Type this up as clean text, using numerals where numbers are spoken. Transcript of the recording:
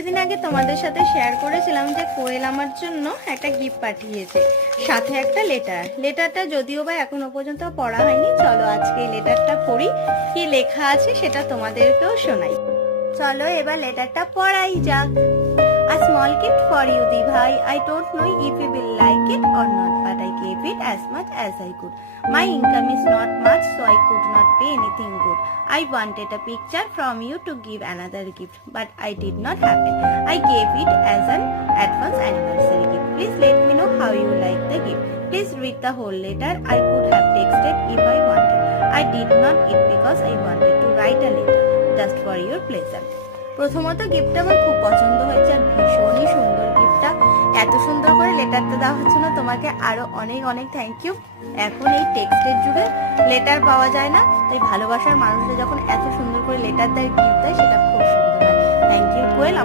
কিছুদিন আগে তোমাদের সাথে শেয়ার করেছিলাম যে কোয়েল আমার জন্য একটা গিফট পাঠিয়েছে, সাথে একটা লেটারটা যদিও বা এখনো পর্যন্ত পড়া হয়নি। চলো আজকে এই লেটারটা পড়ি, কি লেখা আছে সেটা তোমাদেরকেও শোনাই। চলো এবার লেটারটা পড়াই যাক। A small gift for you, Dibhai. I don't know if you will like it or not, but I gave it as much as I could. My income is not much, so I could not pay anything good. I wanted a picture from you to give another gift, but I did not happen. I gave it as an advance anniversary gift. Please let me know how you like the gift. Please read the whole letter. I could have texted if I wanted. I did not it because I wanted to write a letter just for your pleasure. প্রথমত গিফটটা আমার খুব পছন্দ হয়েছে আর ভীষণই সুন্দর গিফটটা। এত সুন্দর করে লেটারটা দেওয়ার জন্য তোমাকে আরো অনেক অনেক থ্যাংক ইউ। এখন এই টেক্সটের যুগে লেটার পাওয়া যায় না, তাই ভালোবাসার মানুষরা যখন এত সুন্দর করে লেটার দেয়, গিফট দেয়, সেটা খুব সুন্দর হয়। Thank you Koel.